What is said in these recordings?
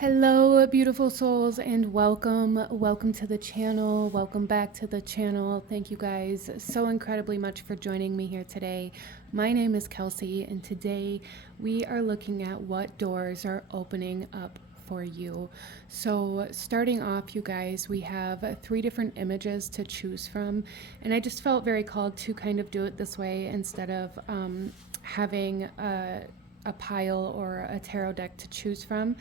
Hello, beautiful souls, and welcome to the channel. Welcome back to the channel. Thank you guys so incredibly much for joining me here today. My name is Kelsey, and today we are looking at what doors are opening up for you. So starting off, you guys, we have 3 different images to choose from, and I just felt very called to kind of do it this way instead of having a pile or a tarot deck to choose from.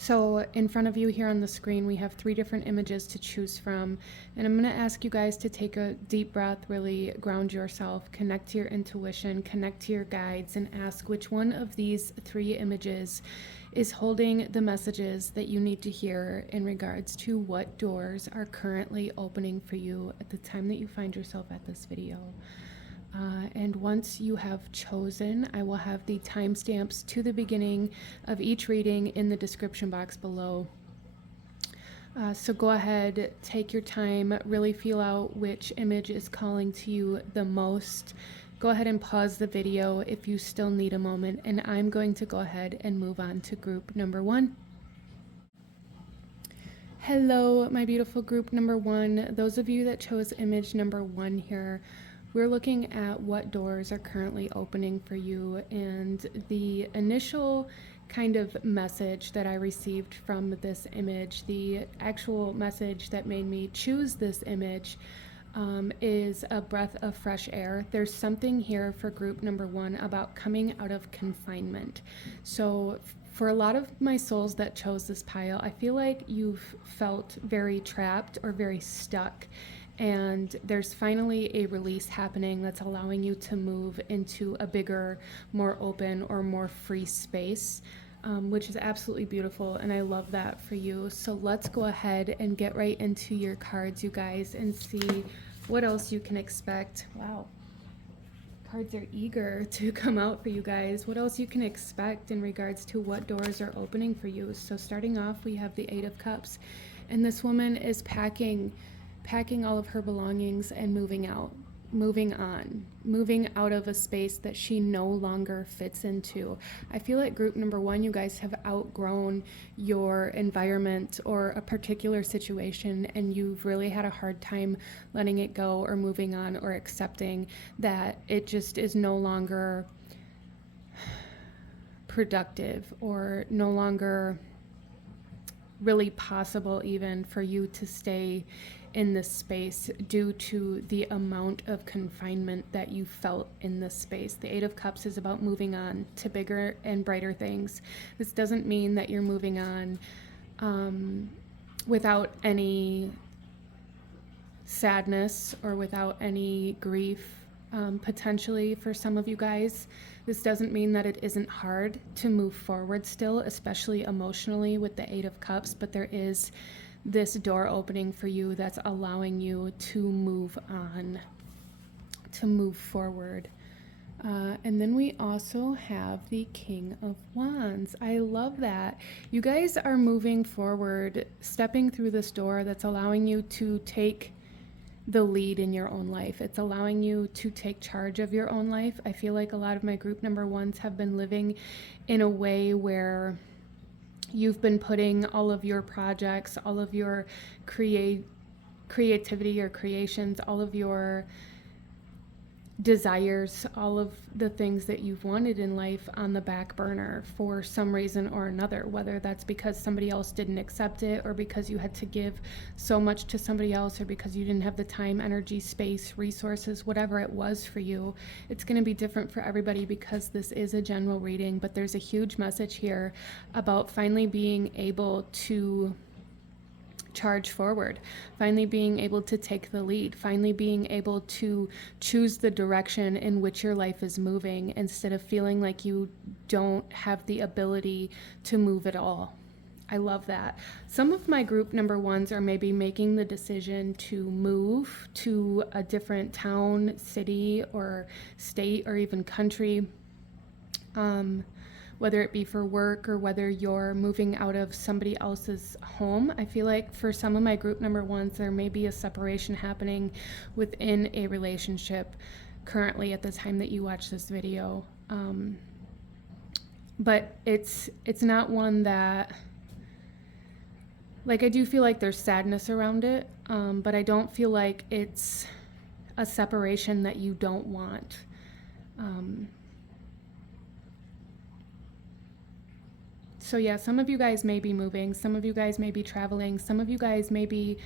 So in front of you here on the screen, we have 3 different images to choose from. And I'm going to ask you guys to take a deep breath, really ground yourself, connect to your intuition, connect to your guides, and ask which one of these 3 images is holding the messages that you need to hear in regards to what doors are currently opening for you at the time that you find yourself at this video. And once you have chosen, I will have the timestamps to the beginning of each reading in the description box below. So go ahead, take your time, really feel out which image is calling to you the most. Go ahead and pause the video if you still need a moment, and I'm going to go ahead and move on to group number 1. Hello, my beautiful group number 1. Those of you that chose image number 1 here, we're looking at what doors are currently opening for you, and the initial kind of message that I received from this image, the actual message that made me choose this image, is a breath of fresh air. There's something here for group number 1 about coming out of confinement. So for a lot of my souls that chose this pile, I feel like you've felt very trapped or very stuck. And there's finally a release happening that's allowing you to move into a bigger, more open, or more free space, which is absolutely beautiful, and I love that for you. So let's go ahead and get right into your cards, you guys, and see what else you can expect. Wow. Cards are eager to come out for you guys. What else you can expect in regards to what doors are opening for you. So starting off, we have the 8 of Cups, and this woman is packing all of her belongings and moving on, moving out of a space that she no longer fits into. I feel like group number 1, you guys have outgrown your environment or a particular situation, and you've really had a hard time letting it go or moving on or accepting that it just is no longer productive or no longer really possible even for you to stay in this space due to the amount of confinement that you felt in this space. The 8 of Cups is about moving on to bigger and brighter things. This doesn't mean that you're moving on without any sadness or without any grief. Potentially for some of you guys, this doesn't mean that it isn't hard to move forward still, especially emotionally with the 8 of Cups, but there is this door opening for you that's allowing you to move on, to move forward. And then we also have the King of Wands. I love that. You guys are moving forward, stepping through this door that's allowing you to take the lead in your own life. It's allowing you to take charge of your own life. I feel like a lot of my group number 1s have been living in a way where you've been putting all of your projects, all of your creativity or creations, all of your desires, all of the things that you've wanted in life on the back burner for some reason or another, whether that's because somebody else didn't accept it, or because you had to give so much to somebody else, or because you didn't have the time, energy, space, resources, whatever it was for you. It's going to be different for everybody because this is a general reading, but there's a huge message here about finally being able to charge forward, finally being able to take the lead, finally being able to choose the direction in which your life is moving instead of feeling like you don't have the ability to move at all. I love that. Some of my group number 1s are maybe making the decision to move to a different town, city, or state, or even country. Whether it be for work or whether you're moving out of somebody else's home. I feel like for some of my group number 1s, there may be a separation happening within a relationship currently at the time that you watch this video. but it's not one that, like, I do feel like there's sadness around it, but I don't feel like it's a separation that you don't want. So yeah, some of you guys may be moving, some of you guys may be traveling, some of you guys maybe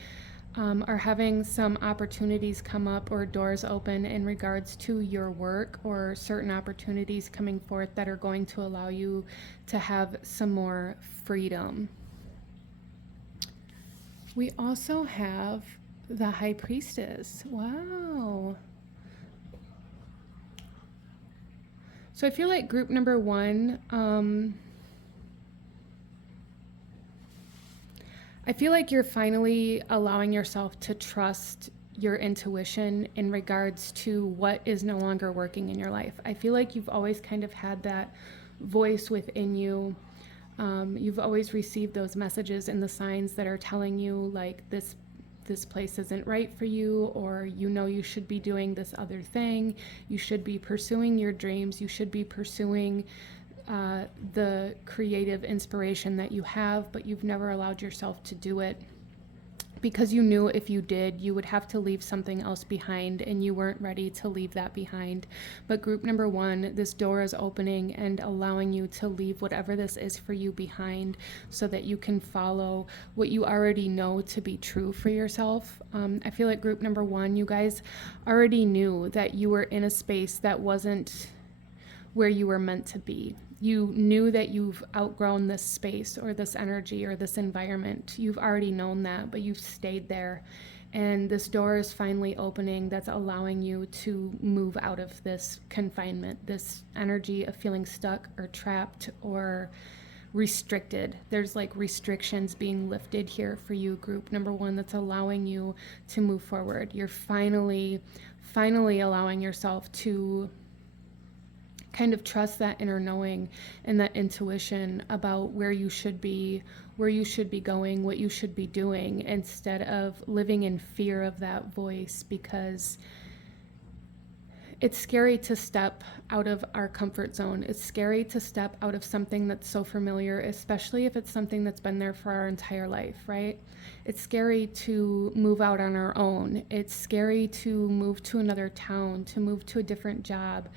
are having some opportunities come up or doors open in regards to your work, or certain opportunities coming forth that are going to allow you to have some more freedom. We also have the High Priestess. Wow. So I feel like group number one, I feel like you're finally allowing yourself to trust your intuition in regards to what is no longer working in your life. I feel like you've always kind of had that voice within you. You've always received those messages and the signs that are telling you, like, this place isn't right for you, or you should be doing this other thing. You should be pursuing your dreams. You should be pursuing the creative inspiration that you have, but you've never allowed yourself to do it because you knew if you did, you would have to leave something else behind, and you weren't ready to leave that behind. But group number one, this door is opening and allowing you to leave whatever this is for you behind, so that you can follow what you already know to be true for yourself. I feel like group number one, you guys already knew that you were in a space that wasn't where you were meant to be. You knew that you've outgrown this space or this energy or this environment. You've already known that, but you've stayed there. And this door is finally opening that's allowing you to move out of this confinement, this energy of feeling stuck or trapped or restricted. There's like restrictions being lifted here for you, group number one, that's allowing you to move forward. You're finally allowing yourself to kind of trust that inner knowing and that intuition about where you should be going, what you should be doing, instead of living in fear of that voice, because it's scary to step out of our comfort zone. It's scary to step out of something that's so familiar, especially if it's something that's been there for our entire life, right? It's scary to move out on our own. It's scary to move to another town, to move to a different job.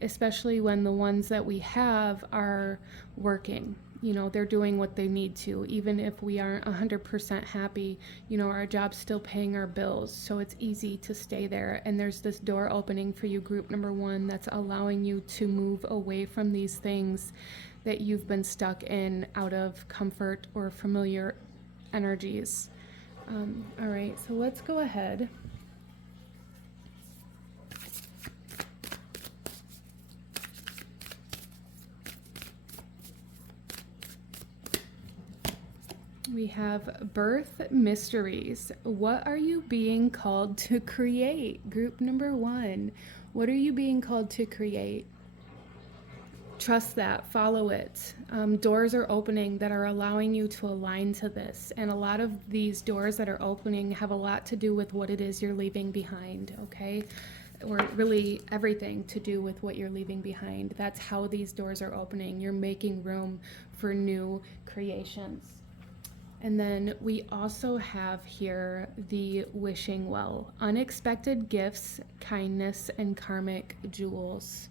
Especially when the ones that we have are working. They're doing what they need to, even if we aren't 100% happy. Our job's still paying our bills, so it's easy to stay there. And there's this door opening for you, group number one, that's allowing you to move away from these things that you've been stuck in out of comfort or familiar energies. All right, so let's go ahead. We have birth mysteries. What are you being called to create? Group number one. What are you being called to create? Trust that, follow it. Doors are opening that are allowing you to align to this. And a lot of these doors that are opening have a lot to do with what it is you're leaving behind, okay? Or really everything to do with what you're leaving behind. That's how these doors are opening. You're making room for new creations. And then we also have here the wishing well, unexpected gifts, kindness, and karmic jewels.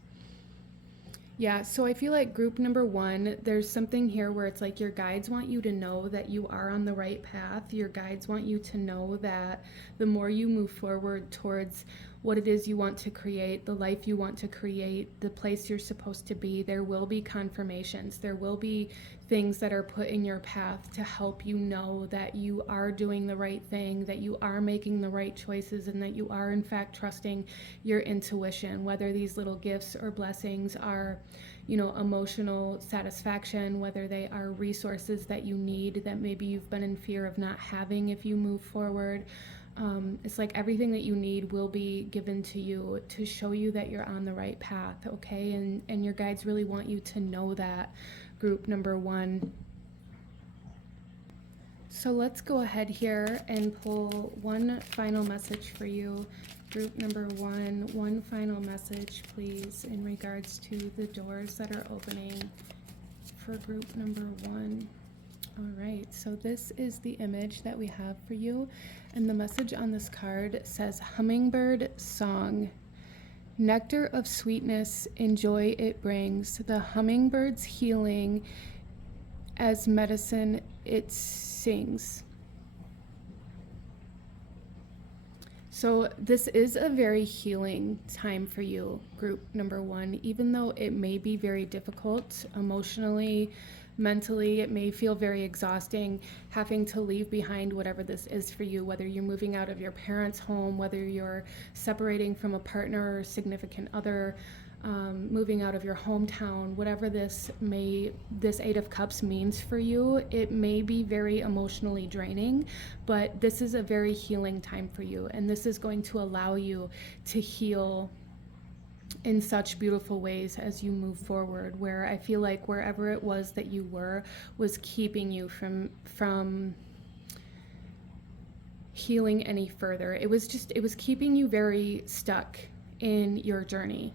Yeah, so I feel like group number one, there's something here where it's like your guides want you to know that you are on the right path. Your guides want you to know that the more you move forward towards what it is you want to create, the life you want to create, the place you're supposed to be, there will be confirmations. There will be things that are put in your path to help you know that you are doing the right thing, that you are making the right choices, and that you are in fact trusting your intuition, whether these little gifts or blessings are, emotional satisfaction, whether they are resources that you need that maybe you've been in fear of not having if you move forward. It's like everything that you need will be given to you to show you that you're on the right path, okay? And your guides really want you to know that, group number one. So let's go ahead here and pull one final message for you, Group number one final message, please, in regards to the doors that are opening for group number one. All right, so this is the image that we have for you, and the message on this card says hummingbird song. Nectar of sweetness and joy it brings, the hummingbird's healing as medicine it sings. So this is a very healing time for you, group number one, even though it may be very difficult emotionally, mentally. It may feel very exhausting having to leave behind whatever this is for you, whether you're moving out of your parents' home, whether you're separating from a partner or significant other, moving out of your hometown, whatever this Eight of Cups means for you. It may be very emotionally draining, but this is a very healing time for you, and this is going to allow you to heal in such beautiful ways as you move forward, where I feel like wherever it was that you were was keeping you from healing any further. It was keeping you very stuck in your journey.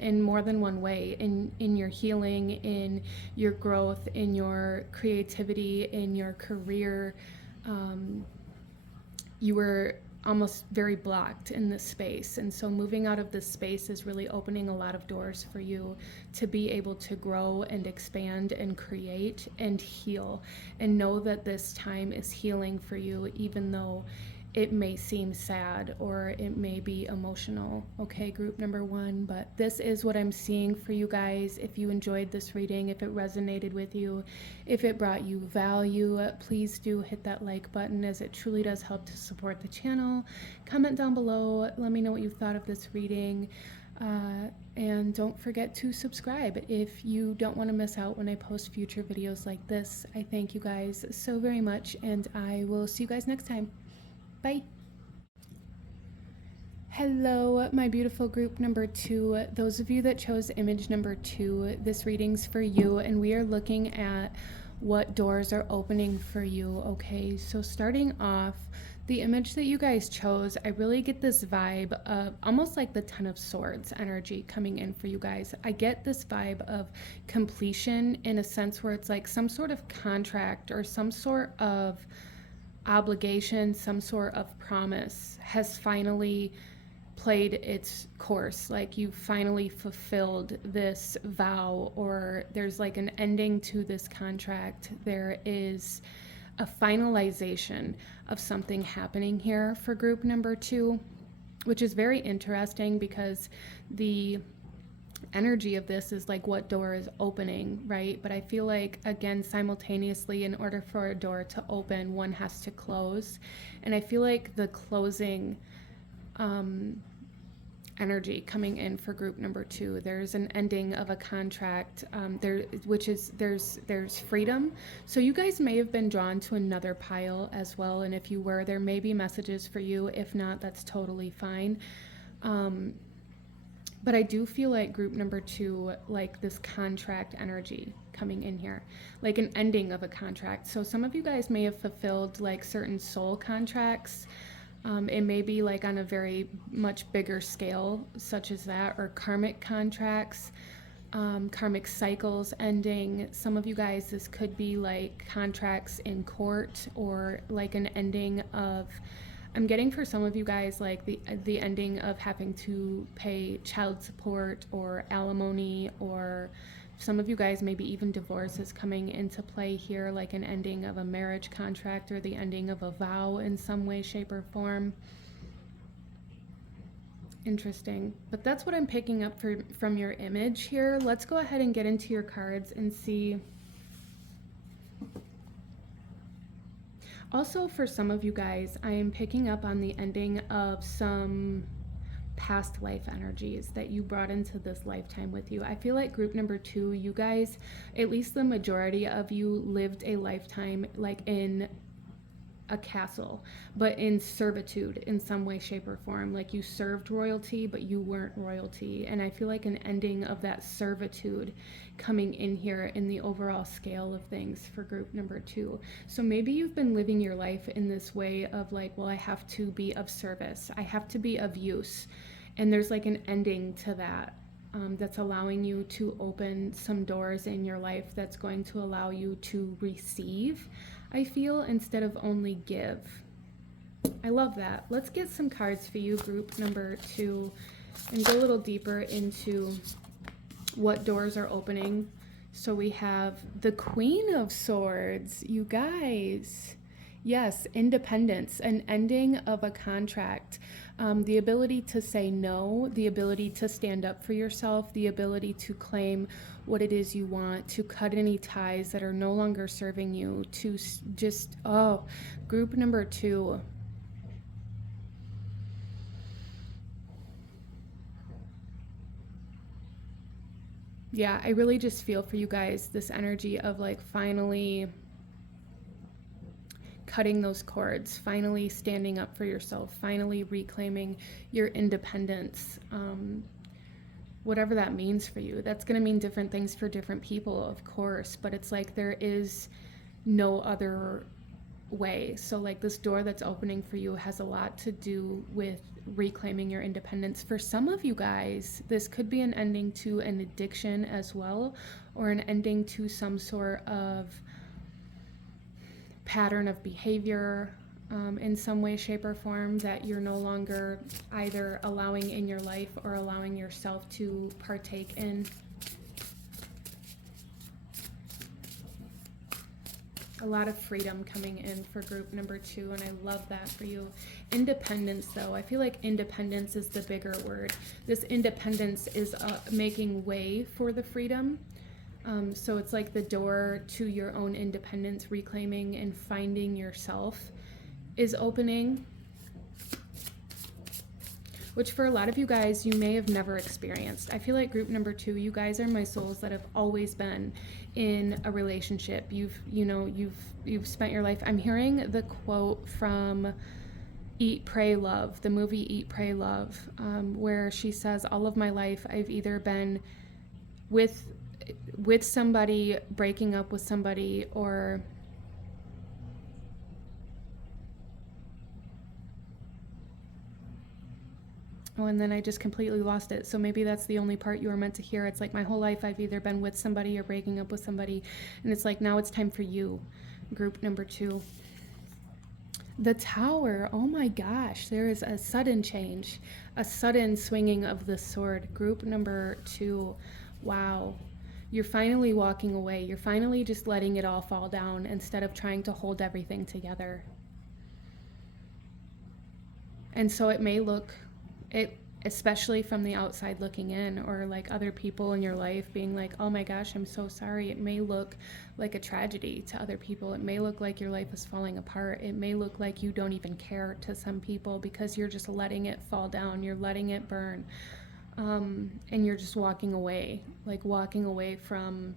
In more than one way, in your healing, in your growth, in your creativity, in your career. You were almost very blocked in this space, and so moving out of this space is really opening a lot of doors for you to be able to grow and expand and create and heal, and know that this time is healing for you, even though it may seem sad or it may be emotional, okay, group number one, but this is what I'm seeing for you guys. If you enjoyed this reading, if it resonated with you, if it brought you value, please do hit that like button, as it truly does help to support the channel. Comment down below, let me know what you thought of this reading, and don't forget to subscribe if you don't want to miss out when I post future videos like this. I thank you guys so very much, and I will see you guys next time. Bye. Hello, my beautiful group number two. Those of you that chose image number two, this reading's for you, and we are looking at what doors are opening for you, okay? So starting off, the image that you guys chose, I really get this vibe of almost like the Ten of Swords energy coming in for you guys. I get this vibe of completion, in a sense where it's like some sort of contract or some sort of obligation, some sort of promise has finally played its course. Like you finally fulfilled this vow, or there's like an ending to this contract. There is a finalization of something happening here for group number two, which is very interesting because the energy of this is like what door is opening, right? But I feel like, again, simultaneously, in order for a door to open, one has to close, and I feel like the closing energy coming in for group number two, there's an ending of a contract, there's freedom. So you guys may have been drawn to another pile as well, and if you were, there may be messages for you. If not, that's totally fine. But I do feel like group number two, like this contract energy coming in here, like an ending of a contract. So some of you guys may have fulfilled like certain soul contracts. It may be like on a very much bigger scale, such as that, or karmic contracts, karmic cycles ending. Some of you guys, this could be like contracts in court, or like an ending of, I'm getting for some of you guys like the ending of having to pay child support or alimony, or some of you guys maybe even divorce is coming into play here, like an ending of a marriage contract or the ending of a vow in some way, shape, or form. Interesting. But that's what I'm picking up from your image here. Let's go ahead and get into your cards and see. Also, for some of you guys, I am picking up on the ending of some past life energies that you brought into this lifetime with you. I feel like group number two, you guys, at least the majority of you, lived a lifetime like in a castle, but in servitude in some way, shape, or form. Like you served royalty, but you weren't royalty. And I feel like an ending of that servitude coming in here in the overall scale of things for group number 2. So maybe you've been living your life in this way of like, well, I have to be of service, I have to be of use. And there's like an ending to that. That's allowing you to open some doors in your life that's going to allow you to receive, I feel, instead of only give. I love that. Let's get some cards for you, group number 2, and go a little deeper into what doors are opening. So we have the Queen of Swords, you guys. Yes, independence, an ending of a contract, the ability to say no, the ability to stand up for yourself, the ability to claim what it is you want, to cut any ties that are no longer serving you, to just, oh, group number 2. Yeah, I really just feel for you guys this energy of like finally cutting those cords, finally standing up for yourself, finally reclaiming your independence. Whatever that means for you. That's going to mean different things for different people, of course, but it's like there is no other way. So like this door that's opening for you has a lot to do with reclaiming your independence. For some of you guys, this could be an ending to an addiction as well, or an ending to some sort of pattern of behavior in some way, shape, or form that you're no longer either allowing in your life or allowing yourself to partake in. A lot of freedom coming in for group number 2, and I love that for you. Independence, though, I feel like independence is the bigger word. This independence is making way for the freedom. So it's like the door to your own independence, reclaiming and finding yourself is opening, which for a lot of you guys, you may have never experienced. I feel like group number 2, you guys are my souls that have always been in a relationship. You've spent your life. I'm hearing the quote from Eat, Pray, Love, the movie Eat, Pray, Love, where she says, all of my life I've either been with somebody, breaking up with somebody, or oh, and then I just completely lost it. So maybe that's the only part you were meant to hear. It's like my whole life I've either been with somebody or breaking up with somebody. And it's like, now it's time for you, group number 2. The Tower. Oh my gosh, there is a sudden change, a sudden swinging of the sword. Group number 2. Wow. You're finally walking away. You're finally just letting it all fall down instead of trying to hold everything together. And so it may look, especially from the outside looking in, or like other people in your life being like, oh my gosh, I'm so sorry. It may look like a tragedy to other people. It may look like your life is falling apart. It may look like you don't even care to some people because you're just letting it fall down. You're letting it burn. And you're just walking away, like walking away from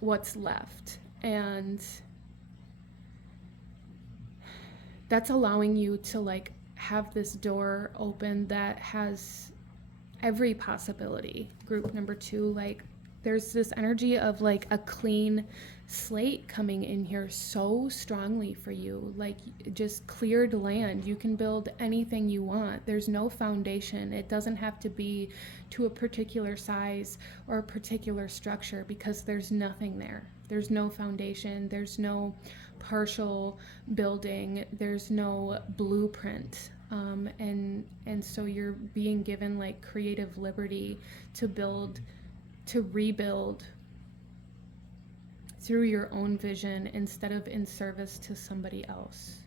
what's left. And that's allowing you to like have this door open that has every possibility. Group number 2, like there's this energy of like a clean slate coming in here so strongly for you, like just cleared land. You can build anything you want. There's no foundation. It doesn't have to be to a particular size or a particular structure because there's nothing there. There's no foundation. There's no partial building. There's no blueprint. And so you're being given like creative liberty to build, to rebuild through your own vision instead of in service to somebody else.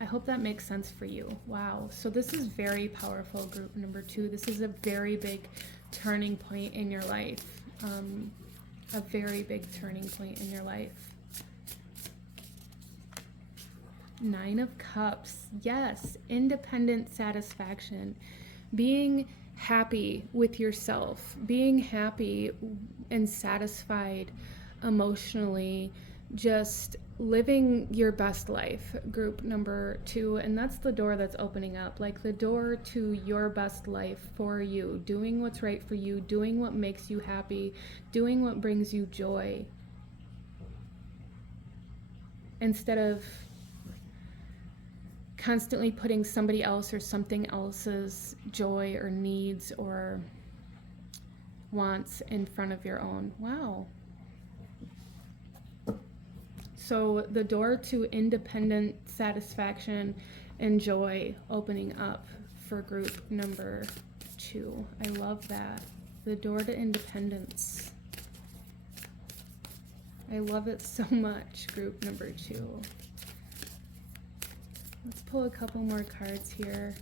I hope that makes sense for you. Wow. So this is very powerful, group number 2. This is a very big turning point in your life. A very big turning point in your life. 9 of Cups. Yes, independent satisfaction. Being happy with yourself. Being happy and satisfied emotionally just living your best life, group number 2. And that's the door that's opening up, like the door to your best life for you, doing what's right for you, doing what makes you happy, doing what brings you joy, instead of constantly putting somebody else or something else's joy or needs or wants in front of your own. Wow. So the door to independent satisfaction and joy opening up for group number 2. I love that. The door to independence. I love it so much, group number 2. Let's pull a couple more cards here.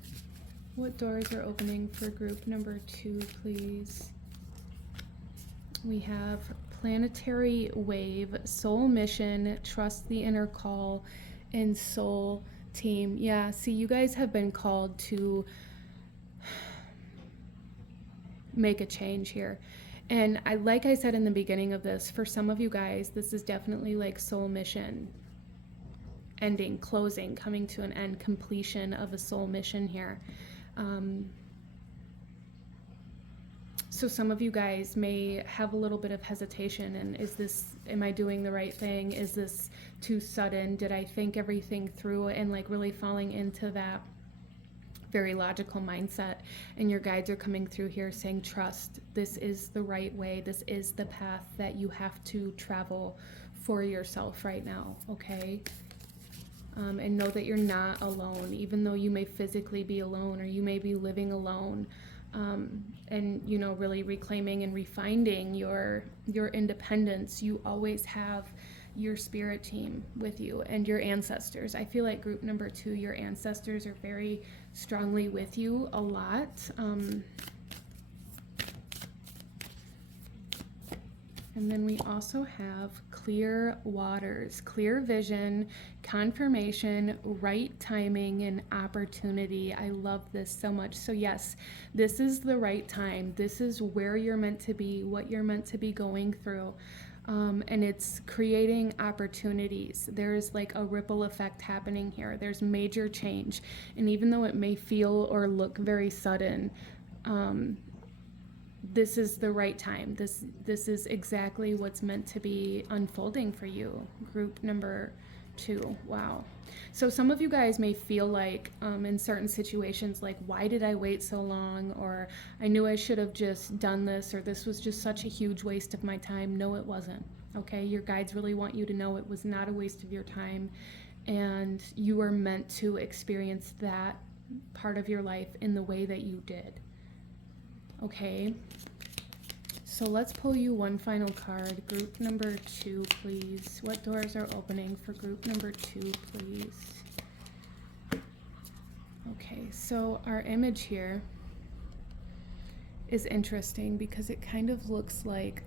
What doors are opening for group number 2, please? We have planetary wave, soul mission, trust the inner call, and soul team. Yeah, see, you guys have been called to make a change here. And like I said in the beginning of this, for some of you guys, this is definitely like soul mission, ending, closing, coming to an end, completion of a soul mission here. So some of you guys may have a little bit of hesitation, and am I doing the right thing? Is this too sudden? Did I think everything through? And like really falling into that very logical mindset. And your guides are coming through here saying, trust, this is the right way. This is the path that you have to travel for yourself right now, okay? And know that you're not alone, even though you may physically be alone or you may be living alone. And you know, really reclaiming and refining your independence. You always have your spirit team with you and your ancestors. I feel like group number 2, your ancestors are very strongly with you a lot. And then we also have clear waters, clear vision, confirmation, right timing, and opportunity. I love this so much. So yes, this is the right time. This is where you're meant to be, what you're meant to be going through. And it's creating opportunities. There's like a ripple effect happening here. There's major change. And even though it may feel or look very sudden, this is the right time. This is exactly what's meant to be unfolding for you, group number 2. Wow. So some of you guys may feel like in certain situations, like, why did I wait so long? Or I knew I should have just done this, or this was just such a huge waste of my time. No, it wasn't. Okay, your guides really want you to know it was not a waste of your time, and you are meant to experience that part of your life in the way that you did. Okay, so let's pull you one final card. Group number 2, please. What doors are opening for group number 2, please? Okay, so our image here is interesting because it kind of looks like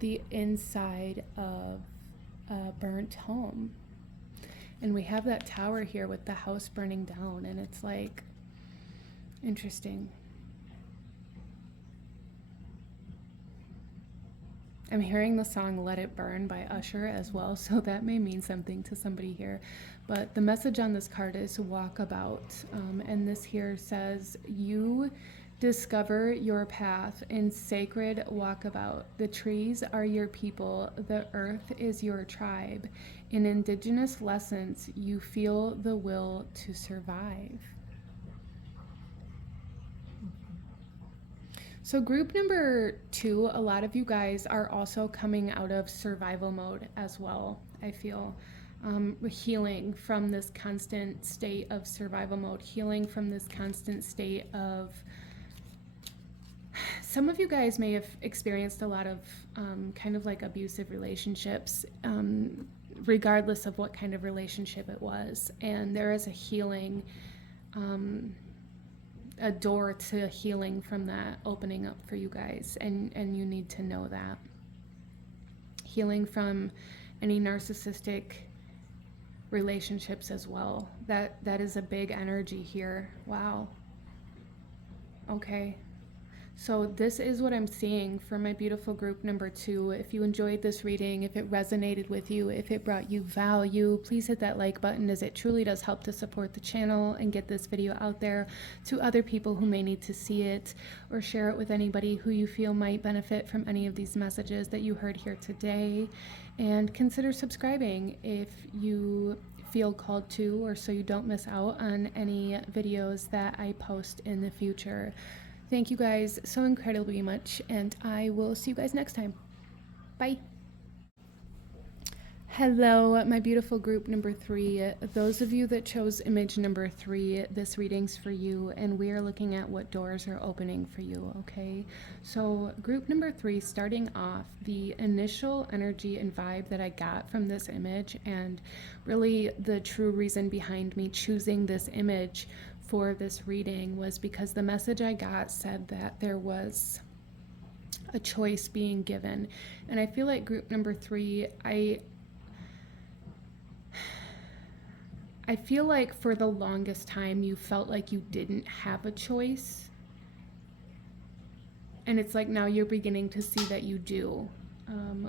the inside of a burnt home. And we have that tower here with the house burning down, and it's like interesting. I'm hearing the song Let It Burn by Usher as well, so that may mean something to somebody here. But the message on this card is walkabout. And this here says, you discover your path in sacred walkabout. The trees are your people. The earth is your tribe. In indigenous lessons, you feel the will to survive. So group number 2, a lot of you guys are also coming out of survival mode as well, I feel. Healing from this constant state of survival mode, healing from this constant state of... Some of you guys may have experienced a lot of kind of like abusive relationships, regardless of what kind of relationship it was. And there is a healing... a door to healing from that opening up for you guys, and you need to know that. Healing from any narcissistic relationships as well. That is a big energy here. Wow. Okay. So this is what I'm seeing for my beautiful group number 2. If you enjoyed this reading, if it resonated with you, if it brought you value, please hit that like button, as it truly does help to support the channel and get this video out there to other people who may need to see it, or share it with anybody who you feel might benefit from any of these messages that you heard here today. And consider subscribing if you feel called to, or so you don't miss out on any videos that I post in the future. Thank you guys so incredibly much, and I will see you guys next time. Bye. Hello, my beautiful group number 3. Those of you that chose image number 3, this reading's for you, and we are looking at what doors are opening for you, okay? So group number 3, starting off, the initial energy and vibe that I got from this image, and really the true reason behind me choosing this image for this reading, was because the message I got said that there was a choice being given. And I feel like group number 3, I feel like for the longest time you felt like you didn't have a choice. And it's like now you're beginning to see that you do.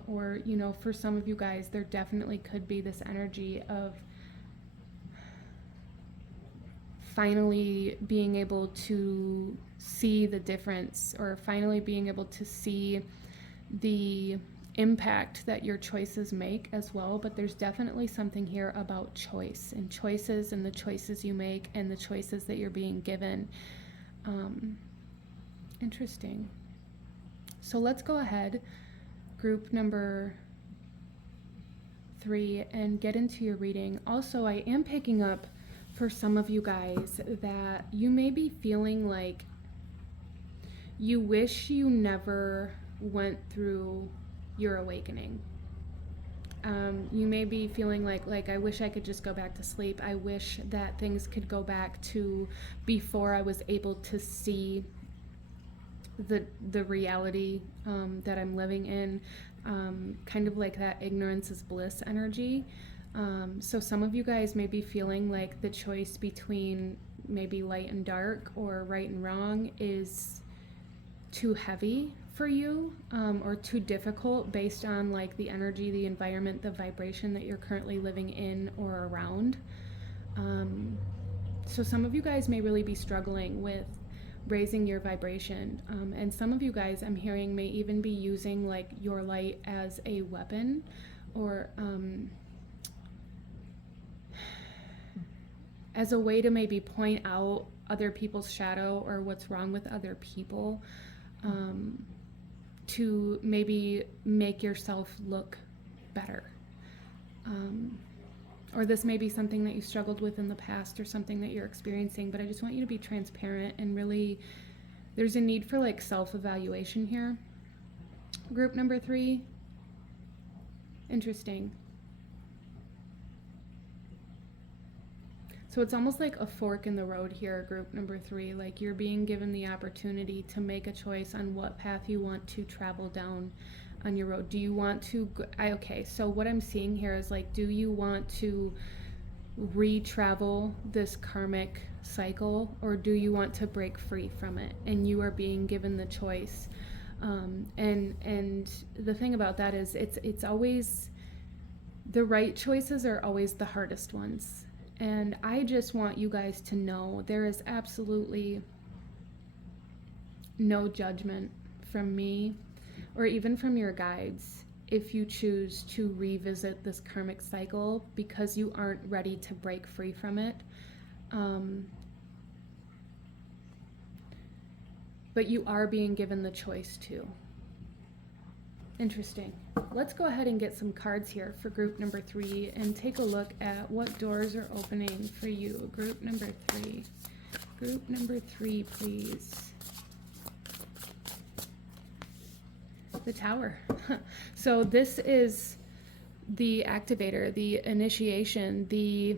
Or, you know, for some of you guys, there definitely could be this energy of finally being able to see the difference, or finally being able to see the impact that your choices make as well. But there's definitely something here about choice and choices, and the choices you make and the choices that you're being given. Interesting. So let's go ahead, group number 3, and get into your reading. Also, I am picking up for some of you guys that you may be feeling like you wish you never went through your awakening. You may be feeling like I wish I could just go back to sleep. I wish that things could go back to before I was able to see the reality that I'm living in. Kind of like that ignorance is bliss energy. So some of you guys may be feeling like the choice between maybe light and dark, or right and wrong, is too heavy for you, or too difficult based on like the energy, the environment, the vibration that you're currently living in or around. So some of you guys may really be struggling with raising your vibration, and some of you guys, I'm hearing, may even be using like your light as a weapon, or as a way to maybe point out other people's shadow or what's wrong with other people, to maybe make yourself look better. Or this may be something that you struggled with in the past, or something that you're experiencing, but I just want you to be transparent, and really there's a need for like self-evaluation here. Group number 3, interesting. So it's almost like a fork in the road here, group number 3. Like you're being given the opportunity to make a choice on what path you want to travel down on your road. Do you want to, okay, so what I'm seeing here is like, do you want to re-travel this karmic cycle, or do you want to break free from it? And you are being given the choice. And the thing about that is it's always, the right choices are always the hardest ones. And I just want you guys to know there is absolutely no judgment from me, or even from your guides, if you choose to revisit this karmic cycle because you aren't ready to break free from it. But you are being given the choice to. Interesting. Let's go ahead and get some cards here for group number 3 and take a look at what doors are opening for you. Group number 3. Group number 3, please. The Tower. So this is the activator, the initiation, the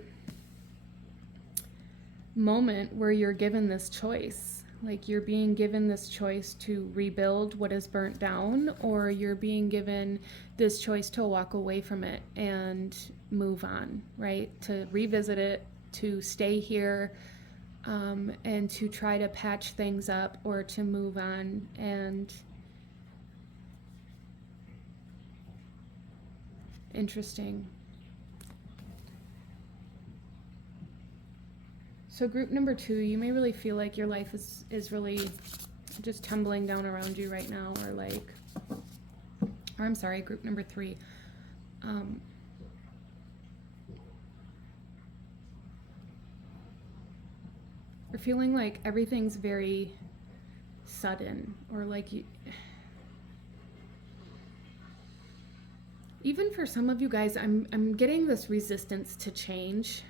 moment where you're given this choice. Like you're being given this choice to rebuild what is burnt down, or you're being given this choice to walk away from it and move on, right? To revisit it, to stay here, and to try to patch things up or to move on. And interesting. So group number 2, you may really feel like your life is really just tumbling down around you right now, or like, or I'm sorry, group number 3. You're feeling like everything's very sudden, or like you, even for some of you guys, I'm getting this resistance to change,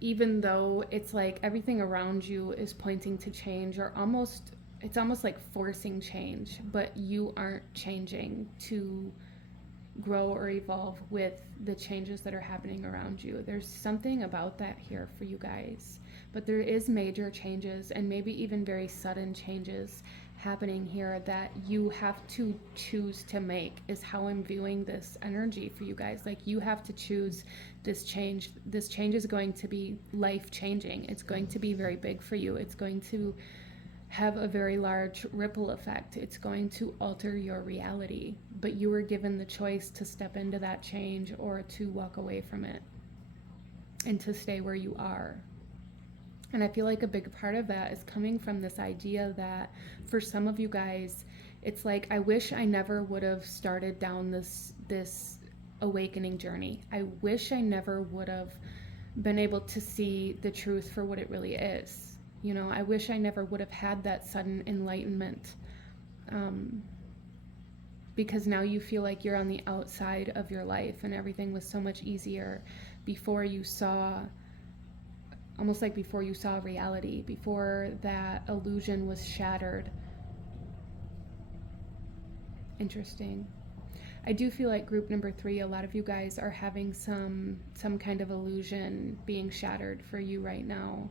even though it's like everything around you is pointing to change, or it's almost like forcing change, but you aren't changing to grow or evolve with the changes that are happening around you. There's something about that here for you guys, but there is major changes, and maybe even very sudden changes happening here that you have to choose to make, is how I'm viewing this energy for you guys. Like, you have to choose this change. This change is going to be life changing. It's going to be very big for you. It's going to have a very large ripple effect. It's going to alter your reality, but you were given the choice to step into that change or to walk away from it and to stay where you are. And I feel like a big part of that is coming from this idea that for some of you guys, it's like, I wish I never would have started down this awakening journey. I wish I never would have been able to see the truth for what it really is. You know, I wish I never would have had that sudden enlightenment, because now you feel like you're on the outside of your life and everything was so much easier before you saw, almost like before you saw reality, before that illusion was shattered. Interesting. I do feel like group number 3, a lot of you guys are having some kind of illusion being shattered for you right now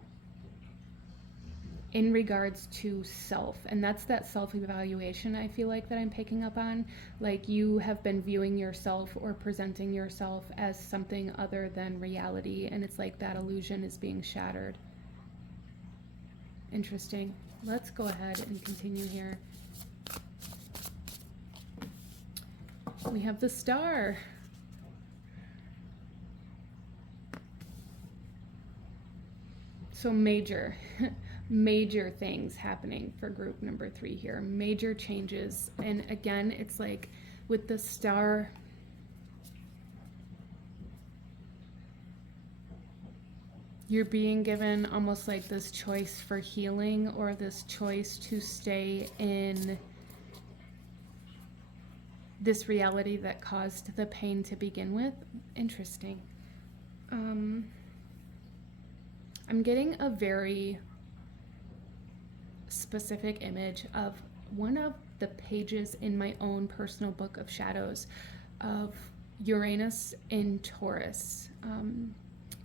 in regards to self. And that's that self-evaluation I feel like that I'm picking up on. Like, you have been viewing yourself or presenting yourself as something other than reality, and it's like that illusion is being shattered. Interesting. Let's go ahead and continue here. We have the Star. So major things happening for group number 3 here. Major changes. And again, it's like with the Star, you're being given almost like this choice for healing, or this choice to stay in this reality that caused the pain to begin with. Interesting. I'm getting a very specific image of one of the pages in my own personal book of shadows of Uranus in Taurus,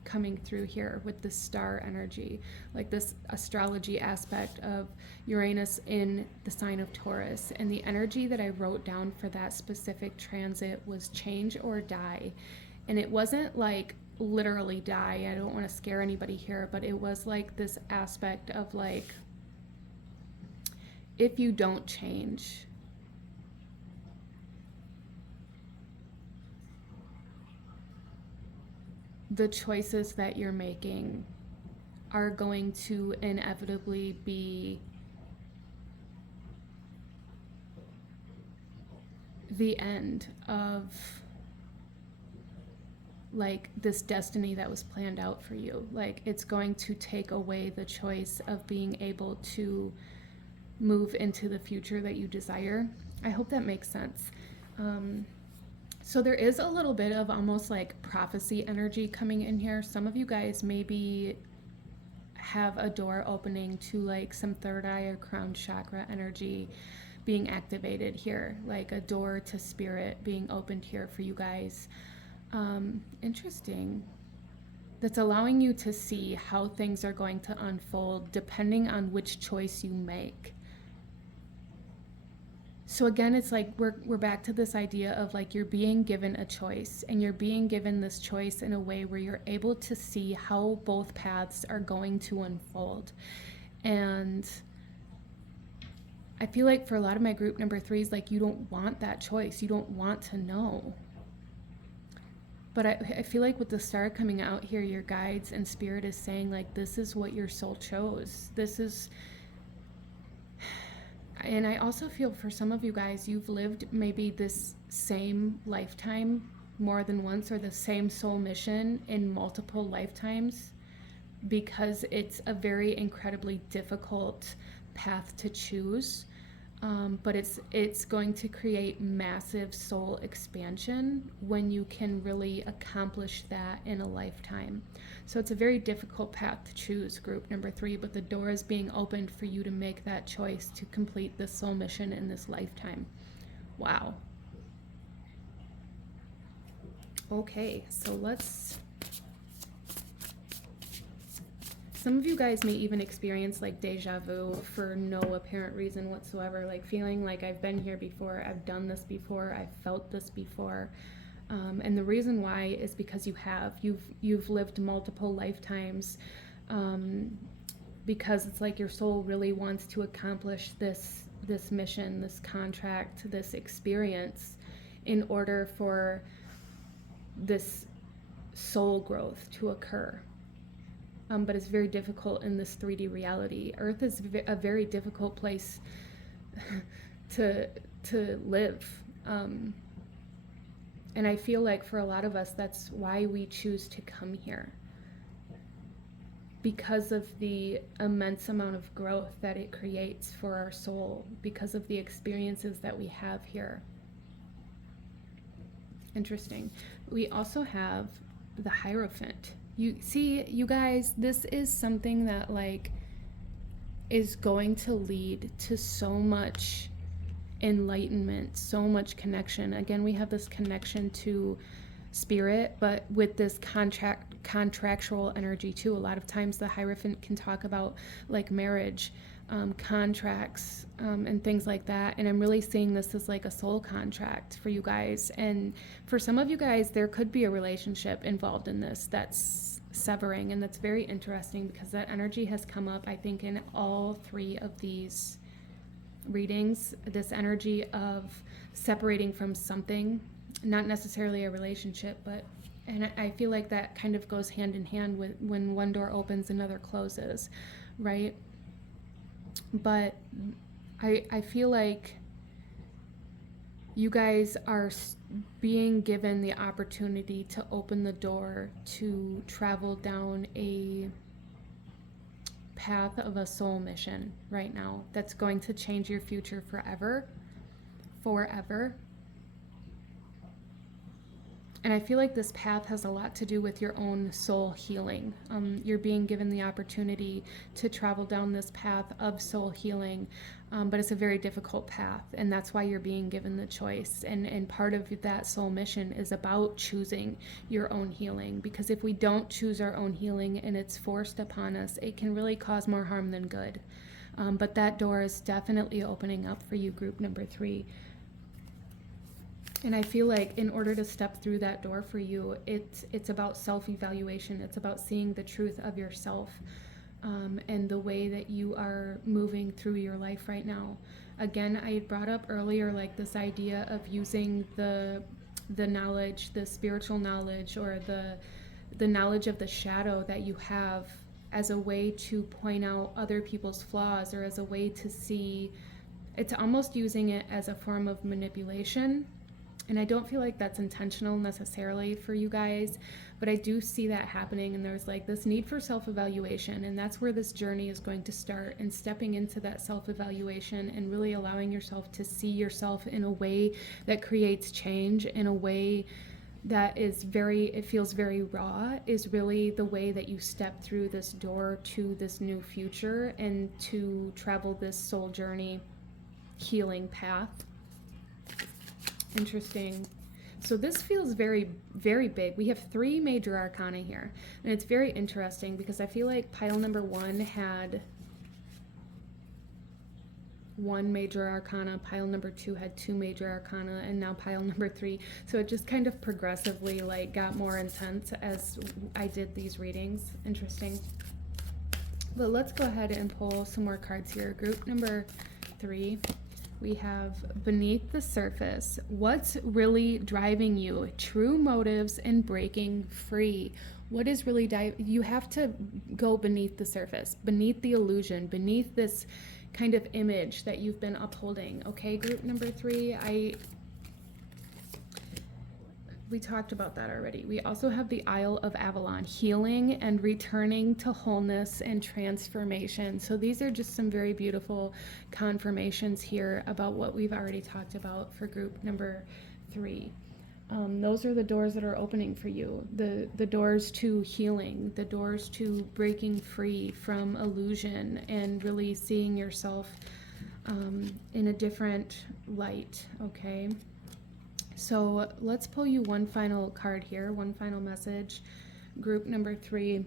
coming through here with the star energy, like this astrology aspect of Uranus in the sign of Taurus. And the energy that I wrote down for that specific transit was change or die. And it wasn't like literally die. I don't want to scare anybody here, but it was like this aspect of like, if you don't change, the choices that you're making are going to inevitably be the end of like this destiny that was planned out for you. Like, it's going to take away the choice of being able to move into the future that you desire. I hope that makes sense. So there is a little bit of almost like prophecy energy coming in here. Some of you guys maybe have a door opening to like some third eye or crown chakra energy being activated here, like a door to spirit being opened here for you guys. Interesting. That's allowing you to see how things are going to unfold depending on which choice you make. So again, it's like we're back to this idea of like you're being given a choice, and you're being given this choice in a way where you're able to see how both paths are going to unfold. And I feel like for a lot of my group number threes, like you don't want that choice. You don't want to know. But I feel like with the star coming out here, your guides and spirit is saying like, this is what your soul chose. This is, and I also feel for some of you guys, you've lived maybe this same lifetime more than once, or the same soul mission in multiple lifetimes, because it's a very incredibly difficult path to choose. But it's going to create massive soul expansion when you can really accomplish that in a lifetime. So it's a very difficult path to choose, group number three, but the door is being opened for you to make that choice to complete this soul mission in this lifetime. Wow. Okay, so some of you guys may even experience like deja vu for no apparent reason whatsoever, like feeling like I've been here before, I've done this before, I've felt this before. And the reason why is because you've lived multiple lifetimes, because it's like your soul really wants to accomplish this mission, this contract, this experience, in order for this soul growth to occur. But it's very difficult in this 3D reality. Earth is a very difficult place to live. And I feel like for a lot of us, that's why we choose to come here. Because of the immense amount of growth that it creates for our soul, because of the experiences that we have here. Interesting. We also have the Hierophant. You see, you guys, this is something that like is going to lead to so much enlightenment, so much connection. Again, we have this connection to spirit, but with this contractual energy too. A lot of times the Hierophant can talk about like marriage, contracts, and things like that. And I'm really seeing this as like a soul contract for you guys. And for some of you guys, there could be a relationship involved in this that's severing, and that's very interesting because that energy has come up, I think, in all three of these readings. This energy of separating from something, not necessarily a relationship, but, and I feel like that kind of goes hand in hand with when one door opens, another closes, right? But I feel like you guys are being given the opportunity to open the door to travel down a path of a soul mission right now that's going to change your future forever. And I feel like this path has a lot to do with your own soul healing. You're being given the opportunity to travel down this path of soul healing, but it's a very difficult path, and that's why you're being given the choice. And part of that soul mission is about choosing your own healing, because if we don't choose our own healing and it's forced upon us, it can really cause more harm than good. But that door is definitely opening up for you, group number three. And I feel like in order to step through that door for you, it's about self-evaluation. It's about seeing the truth of yourself, and the way that you are moving through your life right now. Again, I had brought up earlier like this idea of using the knowledge, the spiritual knowledge, or the knowledge of the shadow that you have as a way to point out other people's flaws, or as a way to see. It's almost using it as a form of manipulation. And I don't feel like that's intentional necessarily for you guys, but I do see that happening. And there's like this need for self-evaluation, and that's where this journey is going to start, and stepping into that self-evaluation and really allowing yourself to see yourself in a way that creates change, in a way that is it feels very raw, is really the way that you step through this door to this new future and to travel this soul journey healing path. Interesting. So this feels very, very big. We have 3 major arcana here, and it's very interesting because I feel like pile number 1 had one major arcana, pile number 2 had 2 major arcana, and now pile number 3. So it just kind of progressively like got more intense as I did these readings. Interesting. But let's go ahead and pull some more cards here. Group number 3, we have Beneath the Surface. What's really driving you? True motives and breaking free. What is really you have to go beneath the surface, beneath the illusion, beneath this kind of image that you've been upholding. Okay, group number 3, we talked about that already. We also have the Isle of Avalon, healing and returning to wholeness and transformation. So these are just some very beautiful confirmations here about what we've already talked about for group number 3. Those are the doors that are opening for you. The doors to healing, the doors to breaking free from illusion and really seeing yourself in a different light, okay? So let's pull you one final card here, one final message. Group number 3.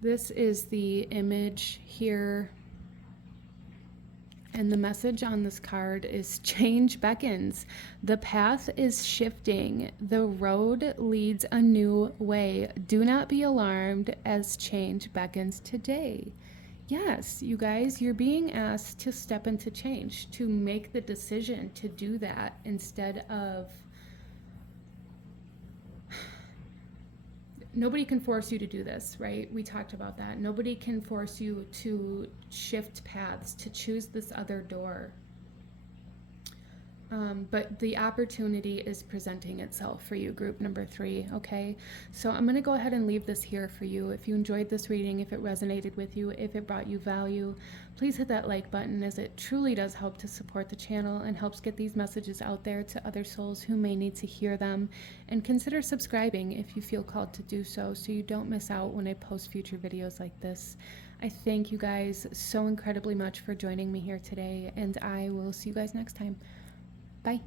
This is the image here. And the message on this card is change beckons. The path is shifting. The road leads a new way. Do not be alarmed as change beckons today. Yes, you guys, you're being asked to step into change, to make the decision to do that instead of... Nobody can force you to do this, right? We talked about that. Nobody can force you to shift paths, to choose this other door. But the opportunity is presenting itself for you, group number 3, okay? So I'm going to go ahead and leave this here for you. If you enjoyed this reading, if it resonated with you, if it brought you value, please hit that like button, as it truly does help to support the channel and helps get these messages out there to other souls who may need to hear them. And consider subscribing if you feel called to do so you don't miss out when I post future videos like this. I thank you guys so incredibly much for joining me here today, and I will see you guys next time. Bye.